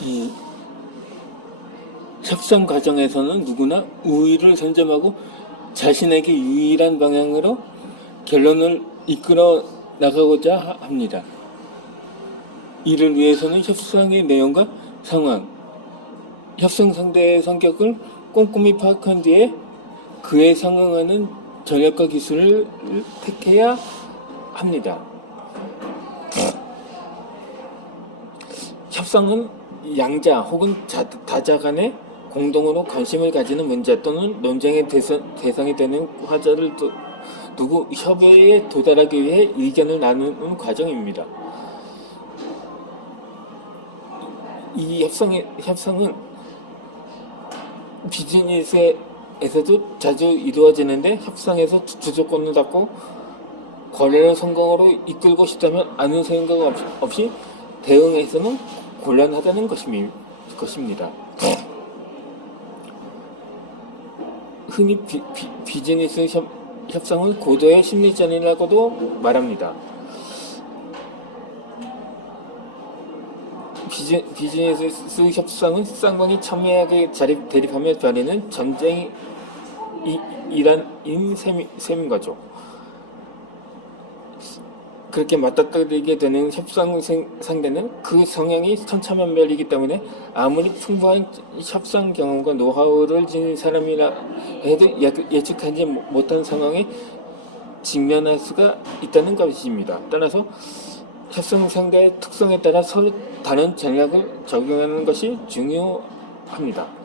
이 협상 과정에서는 누구나 우위를 선점하고 자신에게 유일한 방향으로 결론을 이끌어 나가고자 합니다. 이를 위해서는 협상의 내용과 상황, 협상 상대의 성격을 꼼꼼히 파악한 뒤에 그에 상응하는 전략과 기술을 택해야 합니다. 협상은 양자 혹은 다자 간에 공동으로 관심을 가지는 문제 또는 논쟁의 대상이 되는 화제를 두고 협의에 도달하기 위해 의견을 나누는 과정입니다. 이 협상은 비즈니스에서도 자주 이루어지는데, 협상에서 주도권을 잡고 거래를 성공으로 이끌고 싶다면 아무 생각 없이 대응해서는 곤란하다는 것입니다. 흔히 비즈니스 협상은 고도의 심리전이라고도 말합니다. 비즈니스 협상은 쌍방이 첨예하게 대립하며 벌이는 전쟁인 셈인 거죠. 그렇게 맞닥뜨리게 되는 협상 상대는 그 성향이 천차만별이기 때문에 아무리 풍부한 협상 경험과 노하우를 지닌 사람이라 해도 예측하지 못한 상황에 직면할 수가 있다는 것입니다. 따라서 협상 상대의 특성에 따라 서로 다른 전략을 적용하는 것이 중요합니다.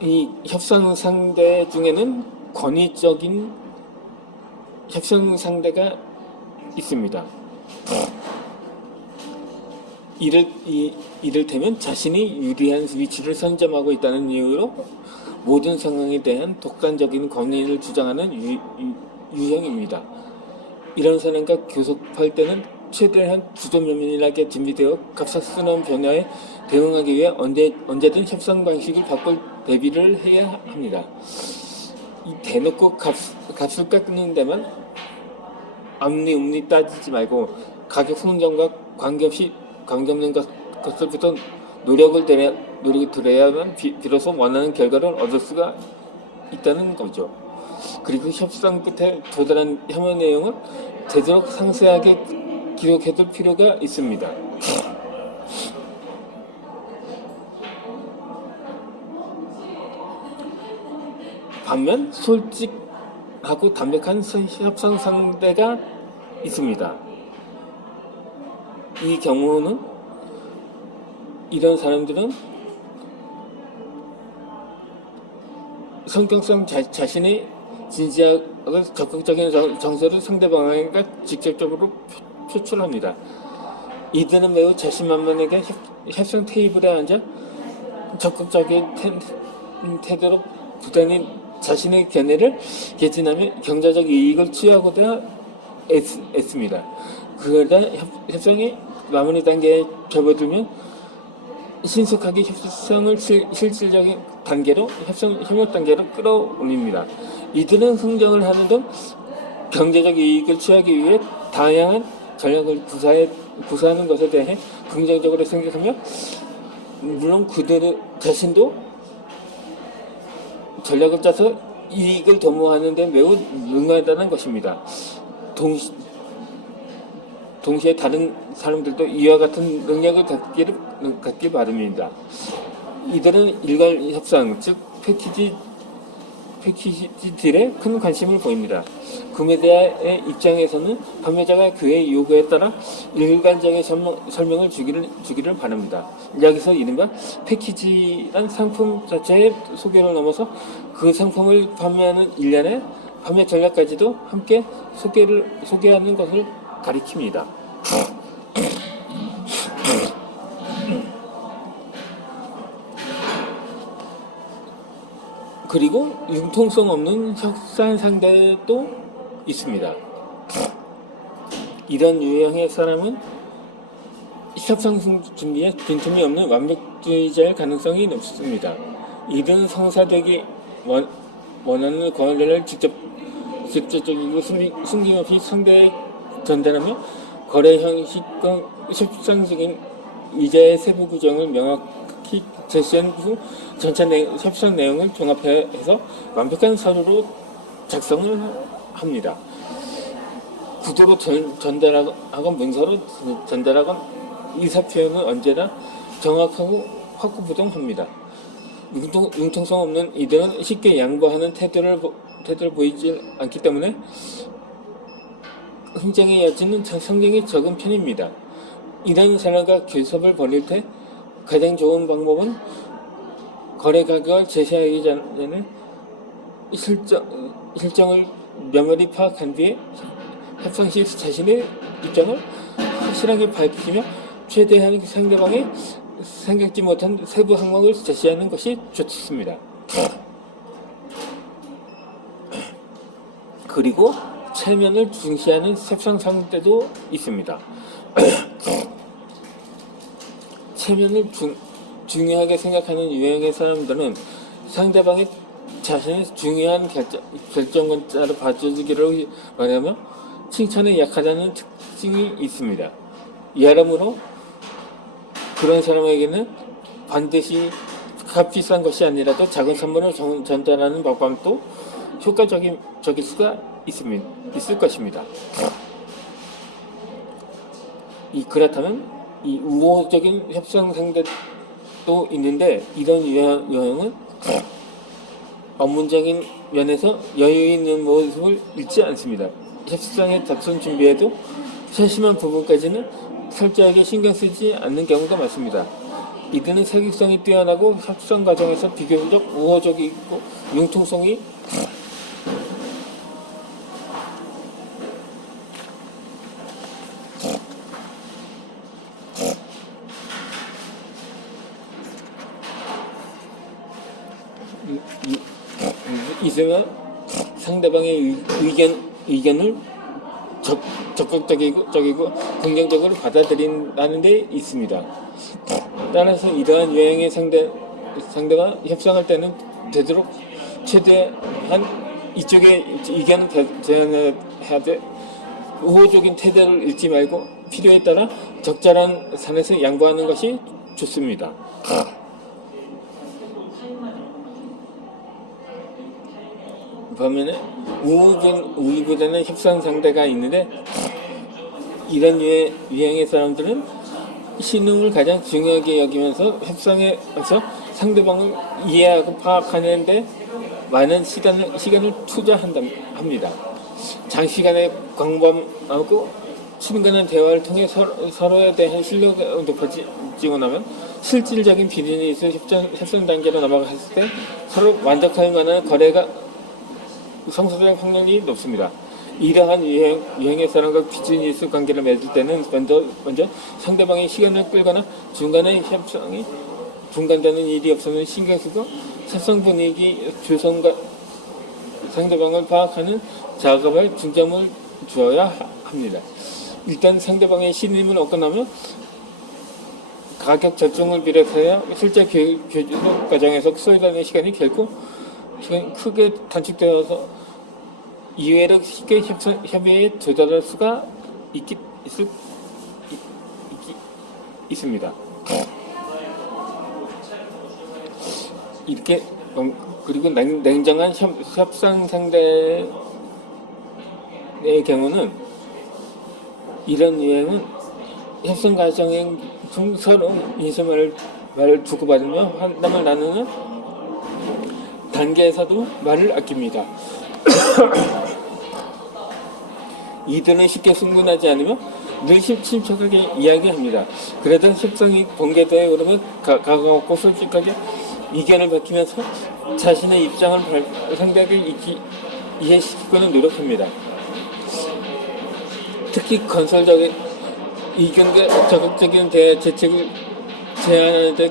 이 협상 상대 중에는 권위적인 협상 상대가 있습니다. 이를테면 자신이 유리한 위치를 선점하고 있다는 이유로 모든 상황에 대한 독단적인 권위를 주장하는 유형입니다. 이런 사람과 교섭할 때는 최대한 주도면밀하게 준비되어 갑작스러운 변화에 대응하기 위해 언제든 협상 방식을 바꿀 대비를 해야 합니다. 대놓고 값을 깎는 데만 앞니 따지지 말고 가격 흥정과 관계없는 것들부터 노력을 들여야만 비로소 원하는 결과를 얻을 수가 있다는 거죠. 그리고 협상 끝에 도달한 협의 내용은 되도록 상세하게 기록해둘 필요가 있습니다. 반면 솔직하고 담백한 협상 상대가 있습니다. 이 경우는 이런 사람들은 성격상 자신의 진지하고 적극적인 정서를 상대방에게 직접적으로 표출합니다. 이들은 매우 자신만만하게 협상 테이블에 앉아 적극적인 태도로 부단히 자신의 견해를 개진하며 경제적 이익을 취하고자 애씁니다. 그러다 협상이 마무리 단계에 접어들면 신속하게 협상을 실질적인 단계로 협력 단계로 끌어올립니다. 이들은 흥정을 하는 동 경제적 이익을 취하기 위해 다양한 전략을 구사하는 것에 대해 긍정적으로 생각하며, 물론 그들 자신도 전략을 짜서 이익을 도모하는 데 매우 능하다는 것입니다. 동시에 다른 사람들도 이와 같은 능력을 갖기 바랍니다. 이들은 일괄 협상, 즉 패키지 딜에 큰 관심을 보입니다. 구매자의 입장에서는 판매자가 그의 요구에 따라 일괄적인 설명을 주기를 바랍니다. 여기서 이른바 패키지란 상품 자체의 소개를 넘어서 그 상품을 판매하는 일련의 판매 전략까지도 함께 소개하는 것을 가리킵니다. 그리고 융통성 없는 협상 상대도 있습니다. 이런 유형의 사람은 협상 준비에 빈틈이 없는 완벽주의자일 가능성이 높습니다. 이들은 성사되기 원하는 권한을 직접적이고 숨김없이 상대에 전달하며 거래 형식과 협상적인 의자의 세부 구정을 명확히 제시한 후 전체 협상 내용을 종합해서 완벽한 서류로 작성을 합니다. 구도로 전달하건 문서로 전달하건 의사표현은 언제나 정확하고 확고부동합니다. 융통성 없는 이들은 쉽게 양보하는 태도를 보이지 않기 때문에 흥정의 여지는 상당히 적은 편입니다. 이런 사람과 교섭을 벌일 때 가장 좋은 방법은 거래 가격을 제시하기 전에 실정을 면밀히 파악한 뒤에 협상 시 자신의 입장을 확실하게 밝히며 최대한 상대방이 생각지 못한 세부 항목을 제시하는 것이 좋습니다. 그리고 체면을 중시하는 협상 상대도 있습니다. 체면을 중요하게 생각하는 유형의 사람들은 상대방이 자신의 중요한 결정권자로 봐주기를 원하며 칭찬에 약하다는 특징이 있습니다. 여러모로 그런 사람에게는 반드시 값비싼 것이 아니라도 작은 선물을 전달하는 방법도 효과적일 수가 있을 것입니다. 그렇다면 이 우호적인 협상 상대도 있는데 이런 유형은 업무적인 면에서 여유 있는 모습을 잃지 않습니다. 협상에 작전 준비에도 세심한 부분까지는 철저하게 신경 쓰지 않는 경우가 많습니다. 이들은 사기성이 뛰어나고 협상 과정에서 비교적 우호적이고 융통성이 있으면 상대방의 의견을 적극적이고 긍정적으로 받아들인다는 데 있습니다. 따라서 이러한 유형의 상대가 협상할 때는 되도록 최대한 이쪽의 의견을 제안해야 돼 우호적인 태도를 잃지 말고 필요에 따라 적절한 선에서 양보하는 것이 좋습니다. 반면에 우위보다는 협상 상대가 있는데 이런 유형의 사람들은 신용을 가장 중요하게 여기면서 협상에서 상대방을 이해하고 파악하는 데 많은 시간을 투자합니다. 장시간의 광범하고 친근한 대화를 통해 서로에 대한 신뢰가 높아지고 나면 실질적인 비즈니스 협상 단계로 넘어갔을 때 서로 만족할 만한 거래가 성사될 확률이 높습니다. 이러한 유형의 사람과 비즈니스 관계를 맺을 때는 먼저 상대방의 시간을 끌거나 중간에 협상이 중단되는 일이 없으면 신경 쓰고 협상 분위기 조성과 상대방을 파악하는 작업에 중점을 주어야 합니다. 일단 상대방의 신임을 얻고 나면 가격 절정을 비롯하여 실제 교육 과정에서 소요되는 시간이 결코 크게 단축되어서 이외로 쉽게 협의에 도달할 수가 있습니다. 이렇게 그리고 냉정한 협상 상대의 경우는 이런 유형은 협상 과정에 서로 말을 주고받으며 환담을 나누는 단계에서도 말을 아낍니다. 이들은 쉽게 승분하지 않으며 늘 침착하게 이야기합니다. 그래도 협상이 번개도에 오르면 가감없고 솔직하게 의견을 밝히면서 자신의 입장을 상대에게 이해시키고는 노력합니다. 특히 건설적인 의견과 적극적인 대책을 제안하는 데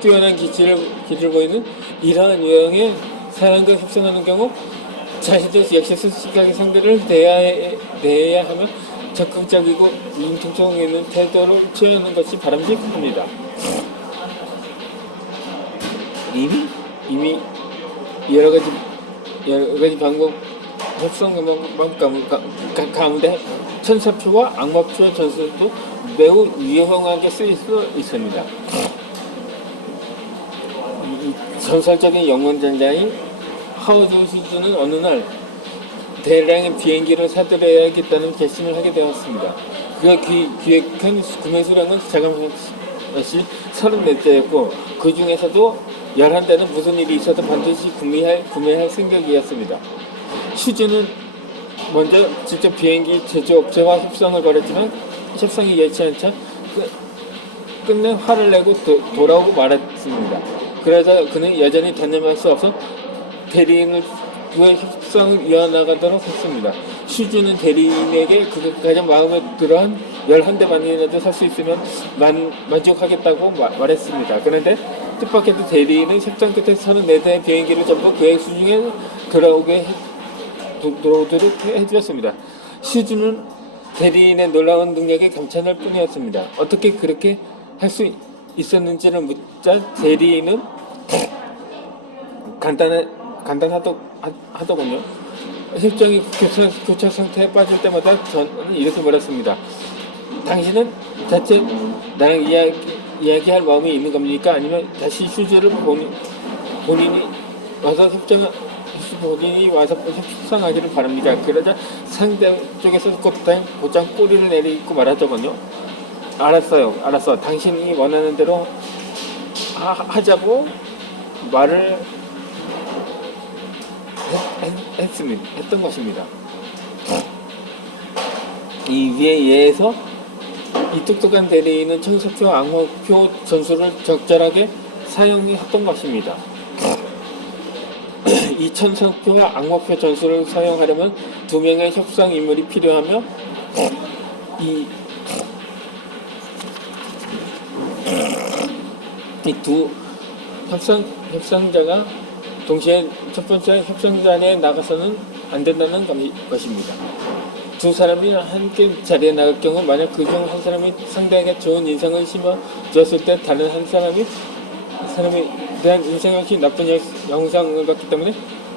뛰어난 기질을 보이는 이러한 유형의 사람과 협상하는 경우 자신도 역시 솔직하게 상대를 대해야 하며 적극적이고 융통성 있는 태도로 취하는 것이 바람직합니다. 이미 여러 가지 방법 협상 방법 가운데 천사표와 악마표 전술도 매우 유용하게 쓰일 수 있습니다. 이 전설적인 영혼 전자인 하워드 슈즈는 어느 날 대량의 비행기를 사들여야겠다는 결심을 하게 되었습니다. 그가 기획한 구매 수량은 자그마치 34대였고 그 중에서도 11대는 무슨 일이 있어도 반드시 구매할 생각이었습니다. 슈즈는 먼저 직접 비행기 제조업체와 협상을 벌였지만 협상이 여의치 않자 끝내 화를 내고 돌아오고 말았습니다. 그러자 그는 여전히 단념할 수 없어 대리인을 그의 협상을 이어나가도록 했습니다. 슈즈는 대리인에게 그가 가장 마음에 들어한 11대만이라도 살 수 있으면 만족하겠다고 말했습니다. 그런데 뜻밖에도 대리인은 협상 끝에 34대의 비행기를 전부 계획 수중에 들어오도록 해주었습니다. 슈즈는 대리인의 놀라운 능력에 감탄할 뿐이었습니다. 어떻게 그렇게 할 수 있었는지를 묻자 대리인은 간단하더군요. 협정이 교착 상태에 빠질 때마다 저는 이렇게 말했습니다. 당신은 자체 나랑 이야기할 마음이 있는 겁니까? 아니면 다시 슈즈를 본인이 와서 협상하기를 바랍니다. 그러자 상대 쪽에서 곧장 꼬리를 내리고 말하더군요. 알았어. 당신이 원하는 대로 하자고 말을 했던 것입니다. 이 위의 예에서 이 똑똑한 대리인은 천사표, 악마표 전술을 적절하게 사용했던 것입니다. 이 천사표와 악마표 전술을 사용하려면 2명의 협상 인물이 필요하며 이 두 협상자가 동시에 첫 번째 협상자리에 나가서는 안 된다는 것입니다. 두 사람이 함께 자리에 나갈 경우 만약 그 중 한 사람이 상대에게 좋은 인상을 심어주었을 때 다른 한 사람에 대한 인상 역시 나쁜 영상을 받기 때문에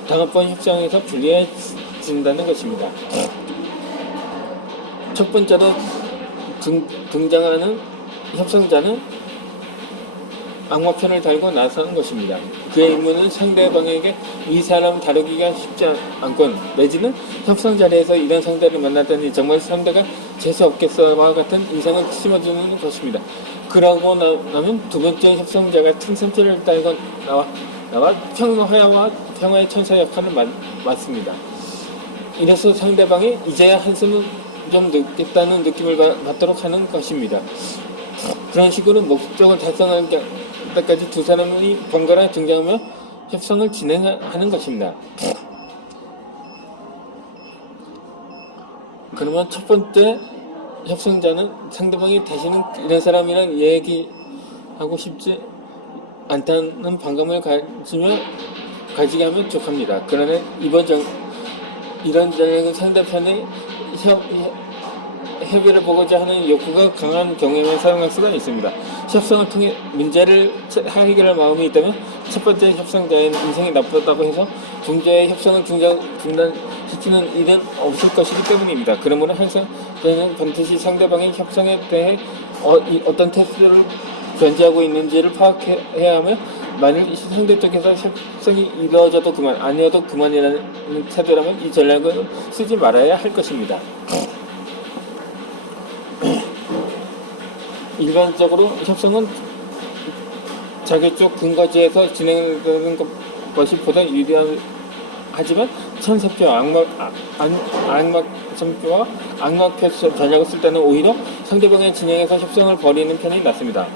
다음번 협상에서 불리해진다는 것입니다. 첫 번째로 등장하는 협상자는 악마편을 달고 나서는 것입니다. 그의 임무는 상대방에게 이 사람 다루기가 쉽지 않건 내지는 협상 자리에서 이런 상대를 만났더니 정말 상대가 재수없겠어와 같은 인상을 심어주는 것입니다. 그러고 나면 두 번째 협상자가 틈샘표를 달고 나와 평화의 천사 역할을 맡습니다. 이래서 상대방이 이제야 한숨을 좀 늦겠다는 느낌을 받도록 하는 것입니다. 그런 식으로 목적을 달성할 때까지 두 사람이 번갈아 등장하며 협상을 진행하는 것입니다. 그러면 첫 번째 협상자는 상대방이 다시는 이런 사람이랑 얘기하고 싶지 않다는 반감을 가지게 하면 족합니다. 그러나 이런 전형은 상대편의 협의를 보고자 하는 욕구가 강한 경우에만 사용할 수가 있습니다. 협상을 통해 문제를 해결할 마음이 있다면 첫 번째 협상자의 인생이 나쁘다고 해서 중재의 협상을 중단시키는 일은 없을 것이기 때문입니다. 그러므로 항상 저는 반드시 상대방의 협상에 대해 어떤 태도를 견지하고 있는지를 파악해야 하며 만일 상대 쪽에서 협상이 이루어져도 그만 아니어도 그만이라는 태도라면 이 전략을 쓰지 말아야 할 것입니다. 일반적으로 협상은 자기 쪽 근거지에서 진행되는 것이 보다 유리하지만 천사표, 악마천표와 악마표 전략을 쓸 때는 오히려 상대방의 진영에서 협상을 벌이는 편이 낫습니다.